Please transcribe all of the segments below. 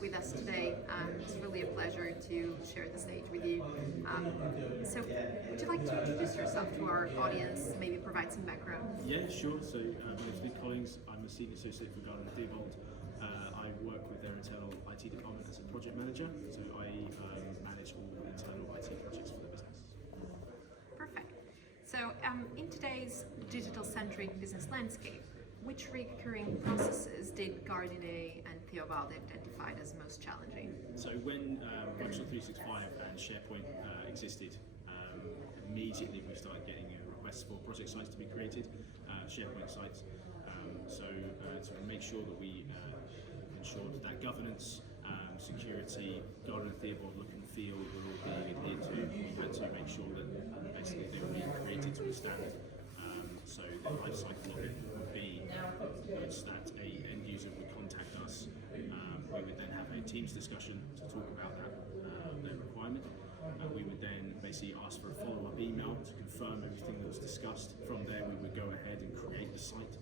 with us today. It's really a pleasure to share the stage with you. So would you like to introduce yourself to our audience, maybe provide some background? Yeah, sure. So my name is Luke Collings. I'm a senior associate for Gardiner Theobald. I work with their internal IT department as a project manager, so I manage all internal IT projects for the business. Perfect. So in today's digital-centric business landscape, which recurring processes did Gardiner and Theobald identify as most challenging? So when Microsoft 365 and SharePoint existed, immediately we started getting requests for project sites to be created, SharePoint sites. To make sure that we ensured that governance, security, Gardiner Theobald look and feel were all being adhered to, we had to make sure that basically they were being created to a standard. So the life cycle of it would be that a end user would contact us. We would then have a Teams discussion to talk about their requirement. We would then basically ask for a follow-up email to confirm everything that was discussed. From there, we would go ahead and create the site,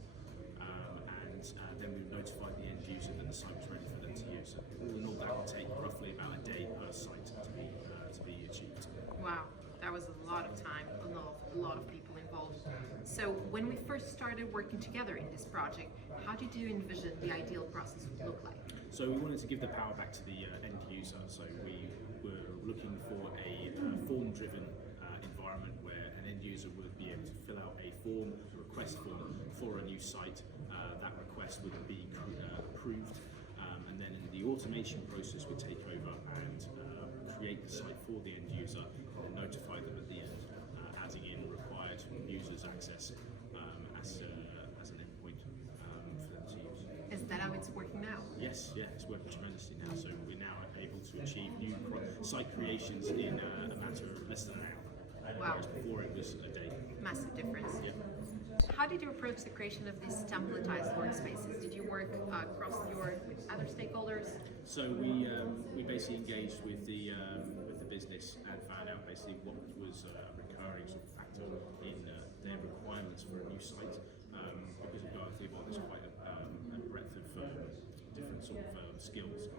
and then we would notify the end user that the site was ready for them to use. So all in all, that would take roughly about a day per site to be achieved. Wow, that was a lot of time, a lot of people involved. So when we first started working together in this project, how did you envision the ideal process would look like? So we wanted to give the power back to the end user. So we were looking for a form-driven environment where an end user would be able to fill out a form, a request form for a new site. That request would be approved, and then the automation process would take over and create the site for the end user and notify them at the end, adding in required users access as an endpoint for them to use. Is that how it's working now? Yes, yeah, it's working tremendously now. So we're now able to achieve new site creations in a matter of less than an hour. Wow. Whereas before it was a day. Massive difference. Yeah. How did you approach the creation of these templatized workspaces? Did you work across the org with other stakeholders? So we basically engaged with the business and found out basically what was a recurring sort of factor in their requirements for a new site. Because of Gardiner Theobald, there's quite a breadth of different sort of skills.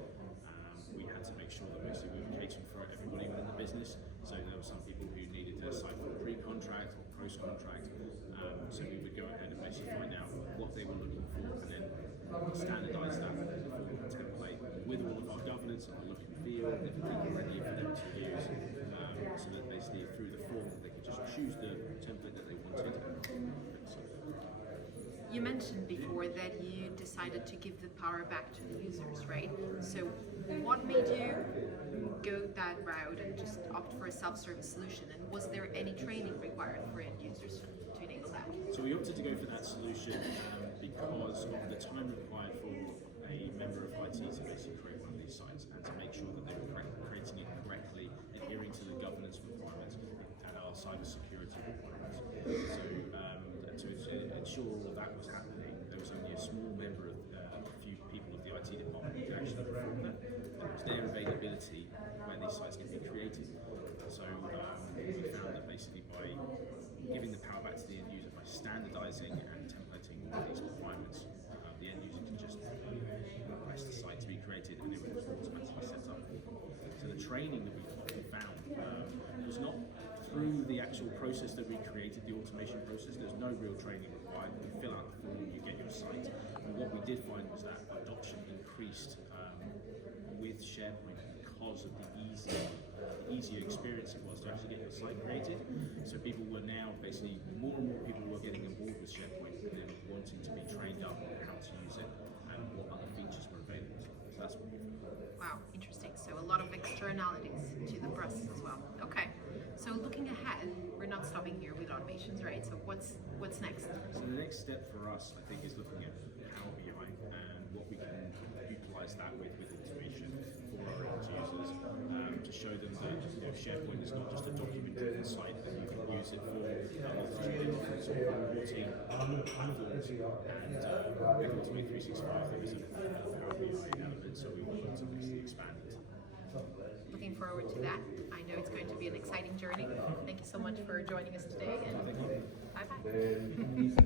We had to make sure that basically we were catering for everybody within the business. So there were some people who needed a site for pre-contract or post-contract. So we would go ahead and basically find out what they were looking for and then standardise that template with all of our governance and the look and feel and everything ready for them to use. So that basically through the form they could just choose the template that they wanted. You mentioned before that you decided to give the power back to the users, right? So what made you go that route and just opt for a self-service solution? And was there any training required for end users to enable that? So we opted to go for that solution because of the time required for a member of IT to basically create one of these sites and to make sure that they were creating it correctly, adhering to the governance requirements and our cybersecurity requirements. So to ensure all of that was happening, there was only a small member of a few people of the IT department who could actually perform that. And it was their availability where these sites can be created. So we found that basically by giving the power back to the end user, by standardising and templating all of these requirements, the end user can just request the site to be created and it was automatically set up. So the training that we found was not through the actual process that we created, the automation process. There's no real training required. You fill out the form, you get your site. And what we did find was that adoption increased with SharePoint because of the easier experience it was to actually get your site created. So people were now basically, more and more people were getting on board with SharePoint and then wanting to be trained up on how to use it and what other features were available. So that's what we found. Wow, interesting. So a lot of externalities to the process as well. Okay, so looking ahead, we're not stopping here with automations, right? So what's next? So the next step for us, I think, is looking at Power BI and what we can utilise that with automation for our end users to show them that SharePoint is not just a document-driven site, that you can use it for different sort of reporting platforms. And with Automate 365, there is a Power BI element, so we want to basically expand it. Looking forward to that. I know it's going to be an exciting journey. Thank you so much for joining us today, and bye-bye.